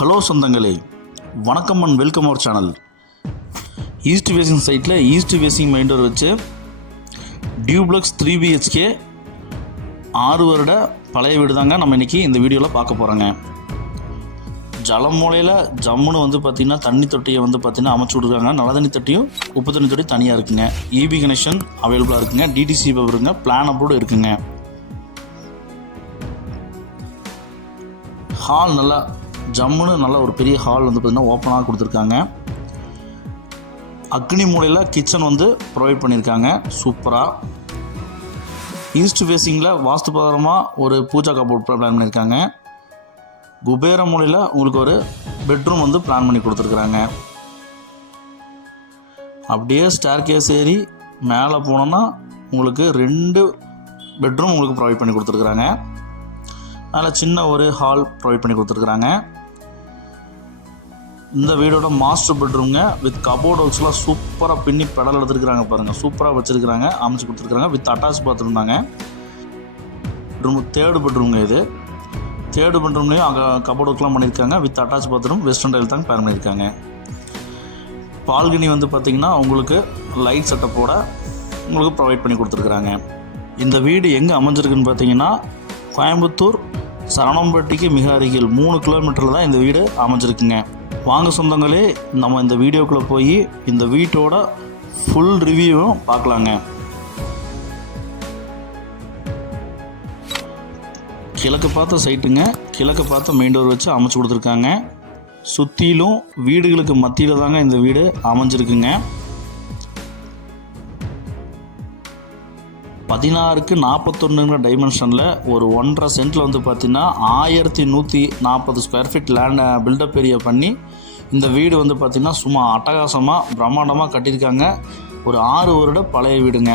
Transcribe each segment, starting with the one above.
Hello சொந்தங்களே வணக்கம் and welcome our channel. East facing சைட்டில் ஈஸ்ட் வேசிங் மைண்டர் வச்சு டியூப்ளக்ஸ் த்ரீ பிஹெச்கே ஆறு வருட பழைய வீடு தாங்க நம்ம இன்றைக்கி இந்த வீடியோவில் பார்க்க போகிறோங்க ஜலமூலையில் ஜம்முன்னு வந்து பார்த்திங்கன்னா தண்ணி தொட்டியை வந்து பார்த்திங்கன்னா அமைச்சு விட்ருக்காங்க நல்ல தண்ணி தொட்டியும் உப்பு தண்ணி தொட்டி தனியாக இருக்குங்க. இபி கனெக்ஷன் அவைலபிளாக இருக்குங்க. டிடிசி பவருங்க பிளான் அப்ரூவ்டு இருக்குங்க. ஹால் நல்லா ஜம்முன்னு நல்ல ஒரு பெரிய ஹால் வந்து பார்த்திங்கன்னா ஓப்பனாக கொடுத்துருக்காங்க. அக்னி மூலையில் கிச்சன் வந்து ப்ரொவைட் பண்ணியிருக்காங்க. சூப்பராக ஈஸ்ட் ஃபேஸிங்கில் வாஸ்து பிரகாரமாக ஒரு பூஜா கபோர்ட் பிளான் பண்ணியிருக்காங்க. குபேர மூலையில் உங்களுக்கு ஒரு பெட்ரூம் வந்து பிளான் பண்ணி கொடுத்துருக்குறாங்க. அப்படியே ஸ்டேர் கேஸ் ஏறி மேலே போனோன்னா உங்களுக்கு ரெண்டு பெட்ரூம் உங்களுக்கு ப்ரொவைட் பண்ணி கொடுத்துருக்குறாங்க. அதில் சின்ன ஒரு ஹால் ப்ரொவைட் பண்ணி கொடுத்துருக்குறாங்க. இந்த வீடோட மாஸ்டர் பெட்ரூம்ங்க வித் கபோர்ட் ஒர்க்ஸ்லாம் சூப்பராக பின்னி பெடல் எடுத்துருக்குறாங்க பாருங்கள் சூப்பராக வச்சுருக்குறாங்க அமைச்சு கொடுத்துருக்குறாங்க வித் அட்டாச் பாத்ரூம் தாங்க. பெட்ரூம் தேர்டு பெட்ரூம்ங்க இது. தேர்டு பெட்ரூம்லேயும் அங்கே கபோர்ட் ஒர்க்லாம் பண்ணியிருக்காங்க with attach bathroom western tile தாங்க பேர் பண்ணியிருக்காங்க பால்கனி வந்து பார்த்திங்கன்னா உங்களுக்கு லைட் செட்டப்போட உங்களுக்கு ப்ரொவைட் பண்ணி கொடுத்துருக்குறாங்க. இந்த வீடு எங்கே அமைஞ்சிருக்குன்னு பார்த்தீங்கன்னா கோயம்புத்தூர் சரணம்பட்டிக்கு மிக அருகில் மூணு கிலோமீட்டரில் தான் இந்த வீடு அமைஞ்சிருக்குங்க. வாங்க சொந்தங்களே நம்ம இந்த வீடியோக்குள்ளே போய் இந்த வீட்டோட ஃபுல் ரிவ்யூவும் பார்க்கலாங்க. கிழக்கு பார்த்த சைட்டுங்க கிழக்கு பார்த்த மெயின் டோர் வச்சு அமைச்சு கொடுத்துருக்காங்க. சுற்றிலும் வீடுகளுக்கு மத்தியில் தாங்க இந்த வீடு அமைஞ்சிருக்குங்க. பதினாறுக்கு நாற்பத்தொன்னுங்கிற டைமென்ஷனில் ஒரு ஒன்றரை சென்ட்டில் வந்து பார்த்திங்கன்னா ஆயிரத்தி நூற்றி நாற்பது ஸ்கொயர் ஃபீட் லேண்டை பில்டப் ஏரியா பண்ணி இந்த வீடு வந்து பார்த்திங்கன்னா சும்மா அட்டகாசமாக பிரம்மாண்டமாக கட்டியிருக்காங்க. ஒரு ஆறு வருட பழைய வீடுங்க.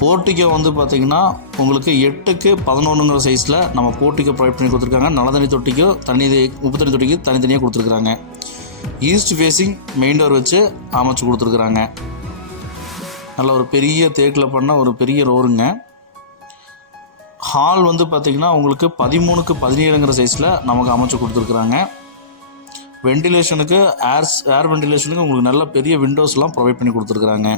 போர்ட்டிக்கோ வந்து பார்த்திங்கன்னா உங்களுக்கு எட்டுக்கு பதினொன்றுங்கிற சைஸில் நம்ம போர்ட்டிக்கோ ப்ரொவைட் பண்ணி கொடுத்துருக்காங்க. நல்ல தண்ணி தொட்டிக்கோ தண்ணி உப்பு தண்ணி தொட்டிக்கு தனித்தனியாக கொடுத்துருக்குறாங்க ஈஸ்ட் ஃபேஸிங் மெயின் டோர் வச்சு அமைச்சு கொடுத்துருக்குறாங்க நல்ல ஒரு பெரிய தேக்கில் பண்ண ஒரு பெரிய ரோருங்க. ஹால் வந்து பார்த்திங்கன்னா உங்களுக்கு பதிமூணுக்கு பதினேழுங்கிற சைஸில் நமக்கு அமைச்சு கொடுத்துருக்குறாங்க. வெண்டிலேஷனுக்கு ஏர்ஸ் ஏர் வெண்டிலேஷனுக்கு உங்களுக்கு நல்ல பெரிய விண்டோஸ்லாம் ப்ரொவைட் பண்ணி கொடுத்துருக்குறாங்க.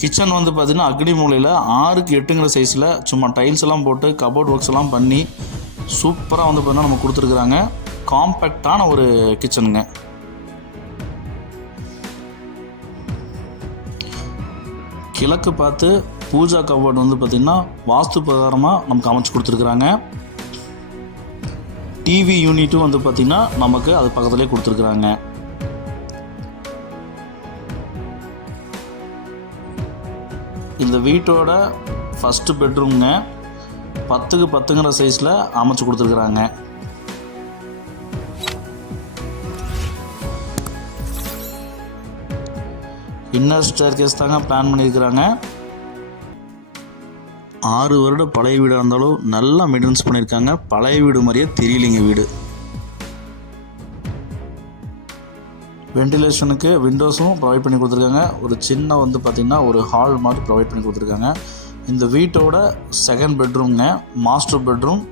கிச்சன் வந்து பார்த்திங்கன்னா அக்னி மூலையில் ஆறுக்கு எட்டுங்கிற சைஸில் சும்மா டைல்ஸ் எல்லாம் போட்டு கபோர்ட் ஒர்க்ஸ் எல்லாம் பண்ணி சூப்பராக வந்து பார்த்தீங்கன்னா நம்ம கொடுத்துருக்குறாங்க. காம்பேக்டான ஒரு கிச்சனுங்க கிழக்கு பார்த்து பூஜா கபோர்டு வந்து பார்த்திங்கன்னா வாஸ்து பிரகாரமாக நமக்கு அமைச்சு கொடுத்துருக்குறாங்க. டிவி யூனிட்டும் வந்து பார்த்திங்கன்னா நமக்கு அது பக்கத்துலேயே கொடுத்துருக்குறாங்க. இந்த வீட்டோட ஃபஸ்ட்டு பெட்ரூம்ங்க பத்துக்கு பத்துங்கிற சைஸில் அமைச்சு கொடுத்துருக்குறாங்க. இன்னர் ஸ்டேர் கேஸ் தாங்க பிளான் பண்ணியிருக்கிறாங்க ஆறு வருட பழைய வீடாக இருந்தாலும் நல்லா மெயின்டெனன்ஸ் பண்ணியிருக்காங்க பழைய வீடு மாதிரியே தெரியலைங்க வீடு. வெண்டிலேஷனுக்கு விண்டோஸும் ப்ரொவைட் பண்ணி கொடுத்துருக்காங்க. ஒரு சின்ன வந்து பார்த்திங்கன்னா ஒரு ஹால் மாதிரி ப்ரொவைட் பண்ணி கொடுத்துருக்காங்க. இந்த வீட்டோட செகண்ட் பெட்ரூம்ங்க மாஸ்டர் பெட்ரூம்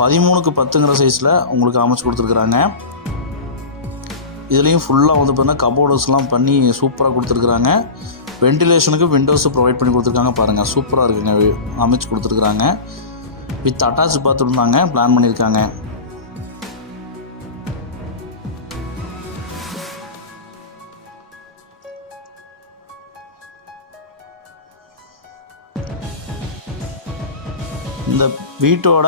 பதிமூணுக்கு பத்துங்கிற சைஸில் உங்களுக்கு அமைச்சு கொடுத்துருக்குறாங்க. இதுலேயும் ஃபுல்லாக வந்து பார்த்தீங்கன்னா கபோர்டர்ஸ்லாம் பண்ணி சூப்பராக கொடுத்துருக்குறாங்க. வெண்டிலேஷனுக்கு விண்டோஸ் ப்ரொவைட் பண்ணி கொடுத்துருக்காங்க பாருங்கள் சூப்பராக இருக்குங்க. அமைச்சு கொடுத்துருக்குறாங்க. வித் அட்டாச் பாத்ரூம் தாங்க பிளான் பண்ணியிருக்காங்க இந்த வீட்டோட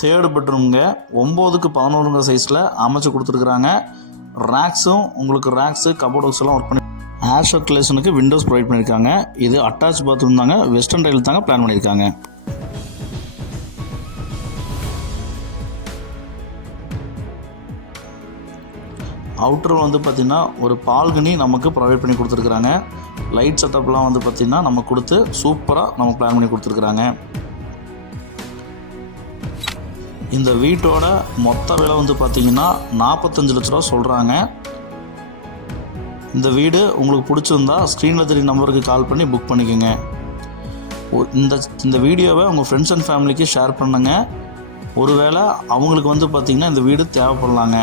தேர்டு பெட்ரூம்ங்க ஒம்போதுக்கு பதினோருங்கிற சைஸில் அமைச்சு கொடுத்துருக்குறாங்க. ரேக்ஸும் உங்களுக்கு ரேக்ஸு கபோர்ட் எல்லாம் ஒர்க் பண்ணி ஏர் சர்க்குலேஷனுக்கு விண்டோஸ் ப்ரொவைட் பண்ணியிருக்காங்க. இது அட்டாச் பாத்ரூம் தாங்க வெஸ்டர்ன் டைல் தாங்க பிளான் பண்ணியிருக்காங்க. அவுட்டர் வந்து பார்த்திங்கன்னா ஒரு பால்கனி நமக்கு ப்ரொவைட் பண்ணி கொடுத்துருக்குறாங்க. லைட் செட்டப்லாம் வந்து பார்த்திங்கன்னா நம்ம கொடுத்து சூப்பராக நம்ம பிளான் பண்ணி கொடுத்துருக்குறாங்க. இந்த வீட்டோட மொத்த விலை வந்து பார்த்தீங்கன்னா நாற்பத்தஞ்சு லட்ச ரூபா சொல்கிறாங்க இந்த வீடு உங்களுக்கு பிடிச்சிருந்தா ஸ்க்ரீனில் தெரிய நம்பருக்கு கால் பண்ணி புக் பண்ணிக்கோங்க. இந்த இந்த வீடியோவை உங்கள் ஃப்ரெண்ட்ஸ் அண்ட் ஃபேமிலிக்கு ஷேர் பண்ணுங்க. ஒருவேளை அவங்களுக்கு வந்து பார்த்திங்கன்னா இந்த வீடு தேவைப்படலாங்க.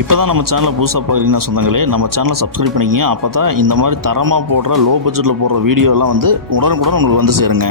இப்போ தான் நம்ம சேனலை புதுசாக பார்க்குறீங்கன்னா சொந்தங்களே நம்ம சேனலை சப்ஸ்கிரைப் பண்ணிக்கிங்க. அப்போ தான் இந்த மாதிரி தரமாக போடுற லோ பட்ஜெட்டில் போடுற வீடியோலாம் வந்து உடனுக்குடன் உங்களுக்கு வந்து சேருங்க.